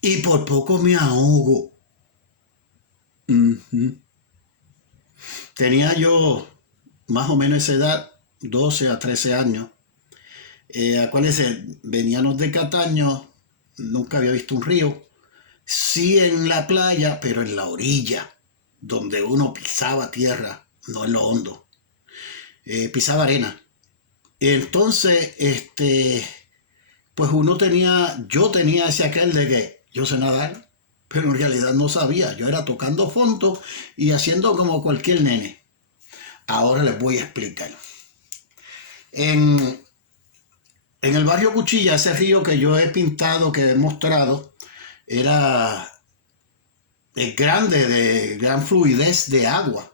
y por poco me ahogo. Ujú. Tenía yo más o menos esa edad, 12 a 13 años. Acuérdense, veníamos de Cataño, nunca había visto un río. Sí en la playa, pero en la orilla, donde uno pisaba tierra, no en lo hondo. Pisaba arena. Entonces, pues yo tenía ese aquel de que yo sé nadar, pero en realidad no sabía. Yo era tocando fondo y haciendo como cualquier nene. Ahora les voy a explicar. En, en el barrio Cuchilla, ese río que yo he pintado, que he mostrado, era grande, de gran fluidez de agua.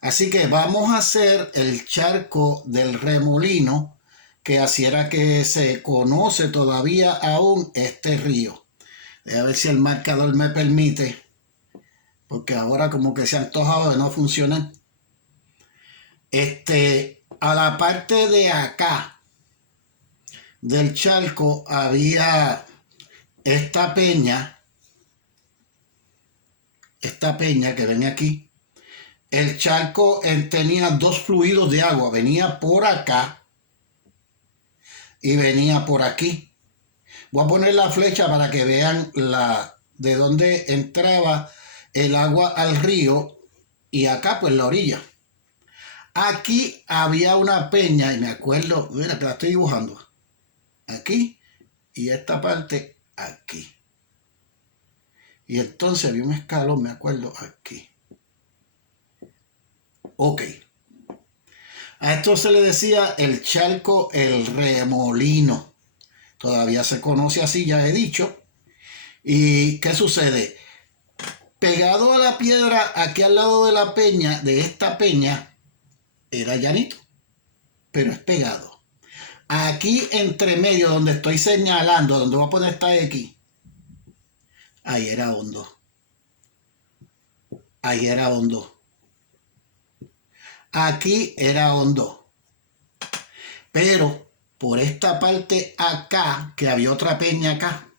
Así que vamos a hacer el charco del Remolino, que así era que se conoce todavía aún este río. A ver si el marcador me permite, porque ahora como que se ha antojado de no funcionar. A la parte de acá del charco había esta peña que ven aquí. El charco tenía dos fluidos de agua, venía por acá y venía por aquí. Voy a poner la flecha para que vean de dónde entraba el agua al río y acá pues la orilla. Aquí había una peña y me acuerdo, mira que la estoy dibujando, aquí y esta parte aquí. Y entonces había un escalón, me acuerdo, aquí. Ok. A esto se le decía el charco El Remolino. Todavía se conoce así, ya he dicho. ¿Y qué sucede? Pegado a la piedra, aquí al lado de la peña, de esta peña, era llanito, pero es pegado. Aquí entre medio, donde estoy señalando, donde voy a poner esta X, ahí era hondo. Ahí era hondo. Aquí era hondo. Pero por esta parte acá, que había otra peña acá,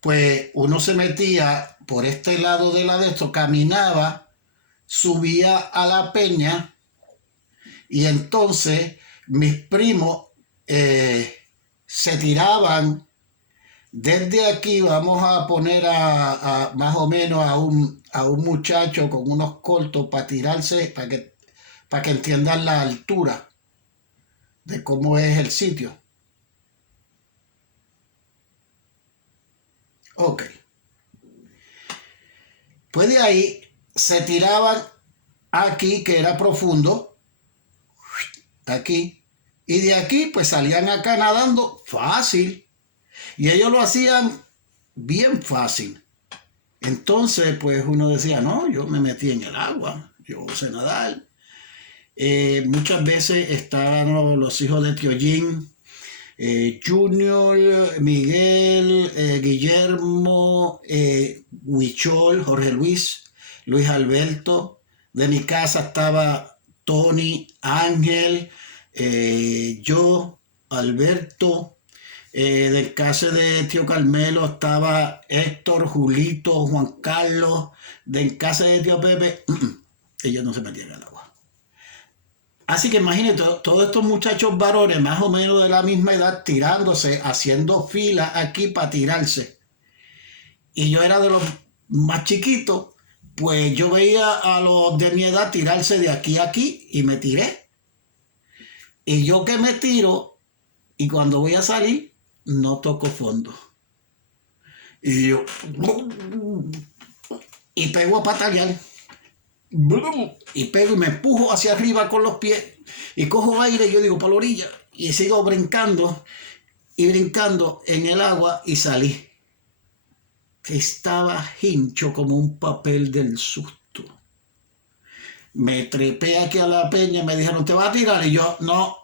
pues uno se metía por este lado de la de esto, caminaba, subía a la peña y entonces mis primos se tiraban desde aquí. Vamos a poner a más o menos a un muchacho con unos cortos para tirarse, para que entiendan la altura de cómo es el sitio. Ok. Pues de ahí se tiraban aquí, que era profundo, aquí, y de aquí pues salían acá nadando fácil. Y ellos lo hacían bien fácil. Entonces, pues uno decía, no, yo me metí en el agua, yo sé nadar. Muchas veces estaban los hijos de Tío Jim, Junior, Miguel, Guillermo, Huichol, Jorge Luis, Luis Alberto. De mi casa estaba Tony, Ángel, yo, Alberto. Del caso de tío Carmelo estaba Héctor, Julito, Juan Carlos. Del caso de tío Pepe, ellos no se metían en el agua. Así que imagínate, todos estos muchachos varones, más o menos de la misma edad, tirándose, haciendo fila aquí para tirarse. Y yo era de los más chiquitos, pues yo veía a los de mi edad tirarse de aquí a aquí y me tiré. Y yo que me tiro, y cuando voy a salir, no toco fondo. Y yo, y pego a patalear. Y pego y me empujo hacia arriba con los pies y cojo aire y yo digo para la orilla y sigo brincando y brincando en el agua y salí. Que estaba hincho como un papel del susto. Me trepé aquí a la peña y me dijeron, ¿te vas a tirar? Y yo, no.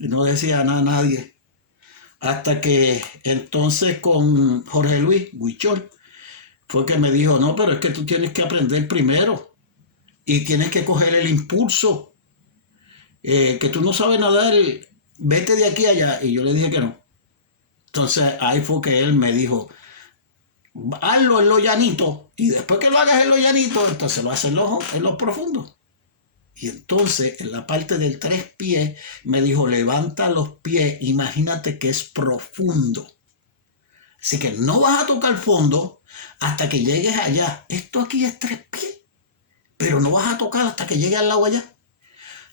Y no decía nada a nadie. Hasta que entonces con Jorge Luis Huichol fue que me dijo, no, pero es que tú tienes que aprender primero y tienes que coger el impulso, que tú no sabes nadar, vete de aquí a allá. Y yo le dije que no. Entonces ahí fue que él me dijo, hazlo en lo llanito y después que lo hagas en lo llanito, entonces lo haces en lo profundo. Y entonces en la parte del 3 pies me dijo, levanta los pies, imagínate que es profundo. Así que no vas a tocar fondo hasta que llegues allá. Esto aquí es 3 pies, pero no vas a tocar hasta que llegue al lado allá.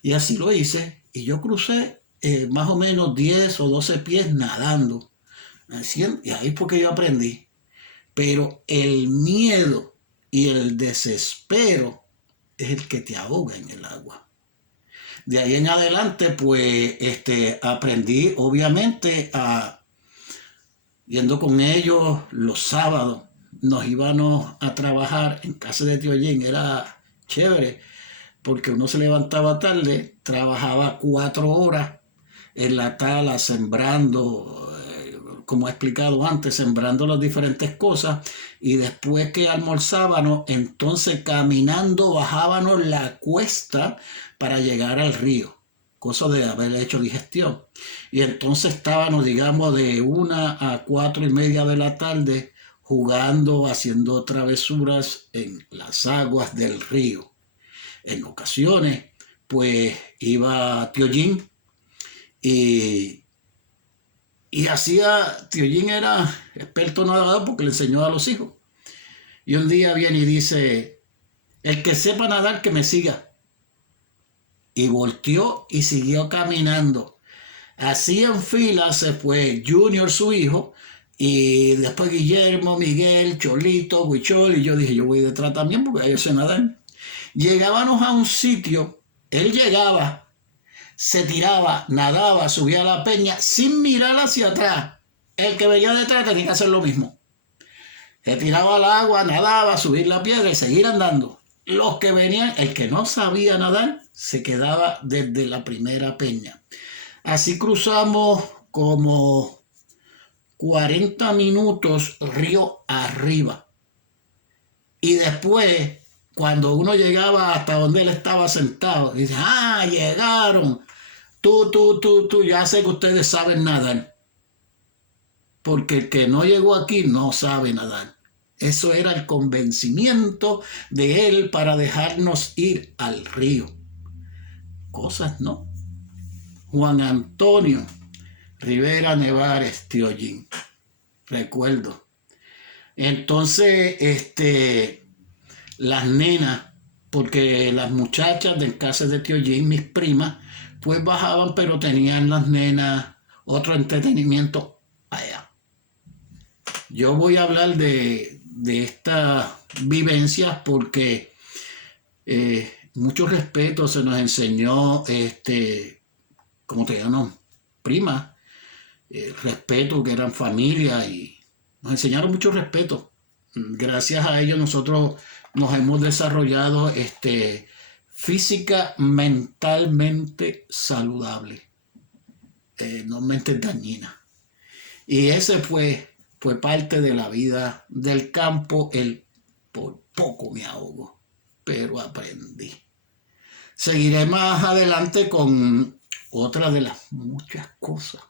Y así lo hice. Y yo crucé más o menos 10 o 12 pies nadando. Y ahí fue que yo aprendí. Pero el miedo y el desespero es el que te ahoga en el agua. De ahí en adelante, pues, aprendí, obviamente, yendo con ellos los sábados. Nos íbamos a trabajar en casa de Tío Jen. Era chévere, porque uno se levantaba tarde, trabajaba 4 horas en la tala sembrando, como he explicado antes, sembrando las diferentes cosas, y después que almorzábamos, entonces caminando bajábamos la cuesta para llegar al río, cosa de haber hecho digestión. Y entonces estábamos, digamos, de 1 a 4:30 de la tarde jugando, haciendo travesuras en las aguas del río. En ocasiones, pues iba Tío Jen y Tío Jen era experto nadador porque le enseñó a los hijos. Y un día viene y dice, el que sepa nadar que me siga. Y volteó y siguió caminando. Así en fila se fue Junior, su hijo, y después Guillermo, Miguel, Cholito, Huichol, y yo dije, yo voy detrás también porque ellos sé nadar. Llegábamos a un sitio, él llegaba, se tiraba, nadaba, subía a la peña sin mirar hacia atrás. El que venía detrás tenía que hacer lo mismo. Se tiraba al agua, nadaba, subir la piedra y seguir andando. Los que venían, el que no sabía nadar, se quedaba desde la primera peña. Así cruzamos como 40 minutos río arriba. Y después, cuando uno llegaba hasta donde él estaba sentado, dice, llegaron. Tú, ya sé que ustedes saben nadar. Porque el que no llegó aquí no sabe nadar. Eso era el convencimiento de él para dejarnos ir al río. Cosas, ¿no? Juan Antonio Rivera Nevares, Tío Jen. Recuerdo. Entonces, las nenas, porque las muchachas de casa de Tío Jen, mis primas, pues bajaban, pero tenían las nenas otro entretenimiento allá. Yo voy a hablar de estas vivencias porque mucho respeto se nos enseñó, como te llaman, primas, respeto, que eran familia, y nos enseñaron mucho respeto. Gracias a ellos nosotros nos hemos desarrollado física, mentalmente saludable, no mente dañina. Y ese fue parte de la vida del campo. Por poco me ahogo, pero aprendí. Seguiré más adelante con otra de las muchas cosas